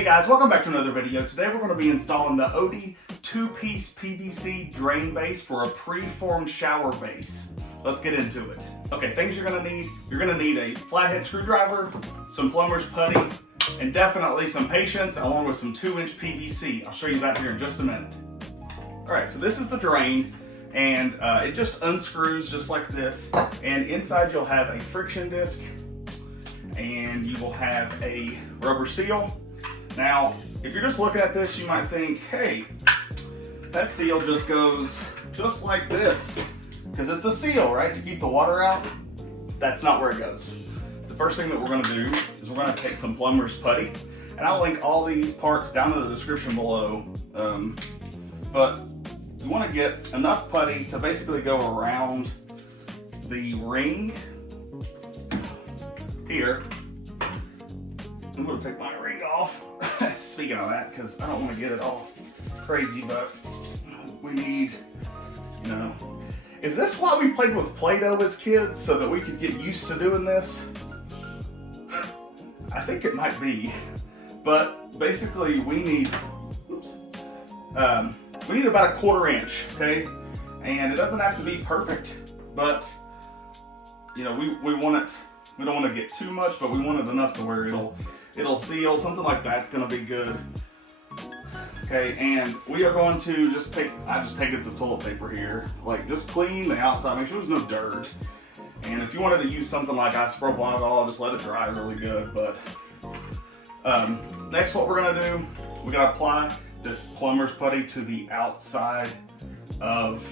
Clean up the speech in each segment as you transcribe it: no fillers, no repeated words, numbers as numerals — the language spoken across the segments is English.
Hey guys, welcome back to another video. Today we're going to be installing the Oatey 2-piece PVC drain base for a preformed shower base. Let's get into it. Okay, things you're going to need. You're going to need a flathead screwdriver, some plumber's putty, and definitely some patience along with some 2-inch PVC. I'll show you that here in just a minute. Alright, so this is the drain, and it just unscrews just like this, and inside you'll have a friction disc, and you will have a rubber seal. Now, if you're just looking at this, you might think, hey, that seal just goes just like this, because it's a seal, right, to keep the water out. That's not where it goes. The first thing that we're going to do is we're going to take some plumber's putty, and I'll link all these parts down in the description below, but you want to get enough putty to basically go around the ring here. I'm going to take my ring off. Speaking of that, because I don't want to get it all crazy, but we need, you know, is this why we played with Play-Doh as kids, so that we could get used to doing this? I think it might be, but basically we need, we need about 1/4 inch, okay? And it doesn't have to be perfect, but you know, we want it, we don't want to get too much, but we want it enough to where it'll seal. Something like that's gonna be good. Okay, and we are going to just take, I just taken some toilet paper here, like just clean the outside, make sure there's no dirt. And if you wanted to use something like isopropyl alcohol, just let it dry really good. But next, what we're gonna do, we're gonna apply this plumber's putty to the outside of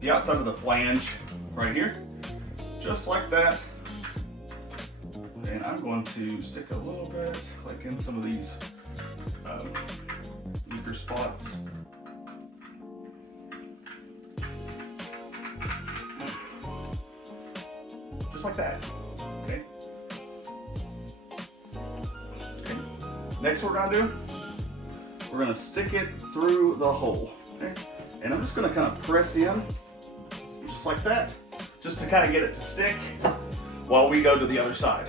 the flange right here, just like that. And I'm going to stick a little bit, like in some of these weaker spots. Just like that, okay? Okay. Next what we're gonna do, we're gonna stick it through the hole, okay? And I'm just gonna kind of press in, just like that, just to kind of get it to stick while we go to the other side.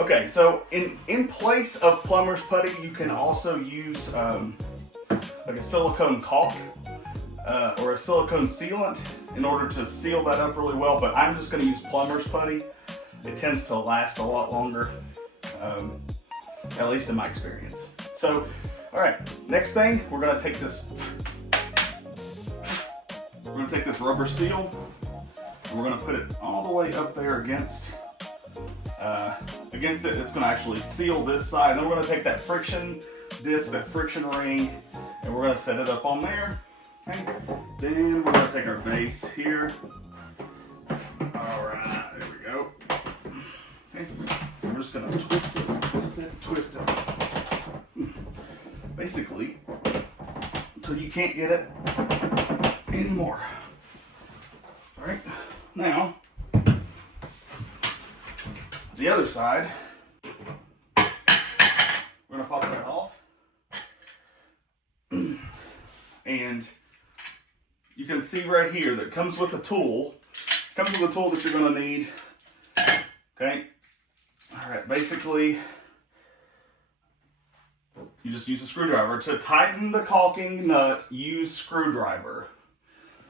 Okay, so in place of plumber's putty, you can also use like a silicone caulk or a silicone sealant in order to seal that up really well, but I'm just going to use plumber's putty. It tends to last a lot longer, at least in my experience. So, all right, next thing, we're going to take this rubber seal, and we're going to put it all the way up there against it. It's going to actually seal this side, and then we're going to take that friction disc, that friction ring, and we're going to set it up on there. Okay. Then we're going to take our base here. All right, there we go. Okay. We're just going to twist it, basically until you can't get it anymore. All right, now the other side, we're going to pop that off, and you can see right here that comes with a tool. Comes with a tool that you're going to need. Okay. All right. Basically, you just use a screwdriver to tighten the caulking nut. Use screwdriver.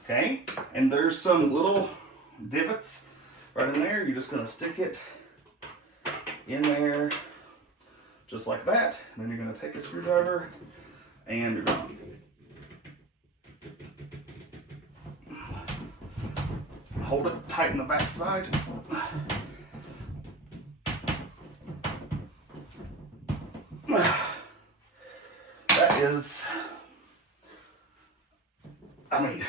Okay. And there's some little divots right in there. You're just going to stick it in there, just like that. And then you're going to take a screwdriver and you're going to hold it tight in the back side. That is, I mean,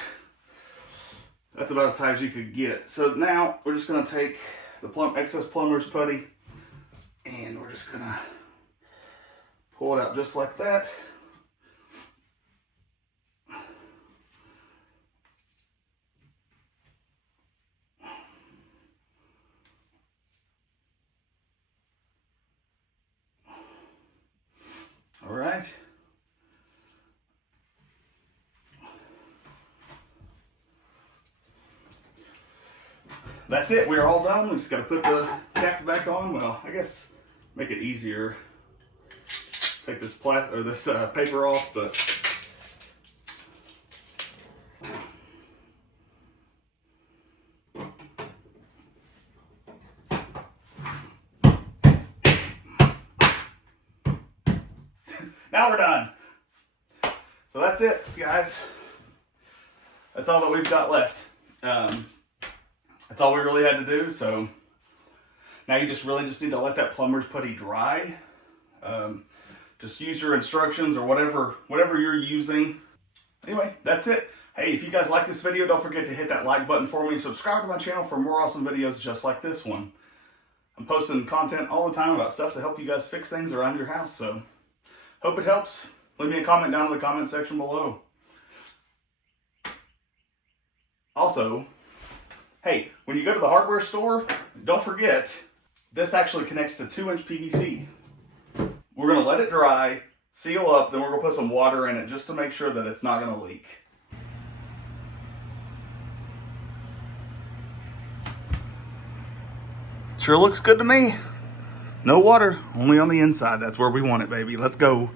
that's about as high as you could get. So now we're just going to take the excess plumber's putty, and we're just gonna pull it out just like that. All right. that's it. We're all done. We just got to put the cap back on. Well, I guess make it easier. Take this paper off, but now we're done. So that's it, guys. That's all that we've got left. That's all we really had to do. So now you just need to let that plumber's putty dry. Just use your instructions or whatever you're using. Anyway, that's it. Hey, if you guys like this video, don't forget to hit that like button for me. Subscribe to my channel for more awesome videos just like this one. I'm posting content all the time about stuff to help you guys fix things around your house. So hope it helps. Leave me a comment down in the comment section below. Also, hey, when you go to the hardware store, don't forget, this actually connects to 2-inch PVC. We're going to let it dry, seal up, then we're going to put some water in it just to make sure that it's not going to leak. Sure looks good to me. No water, only on the inside. That's where we want it, baby. Let's go.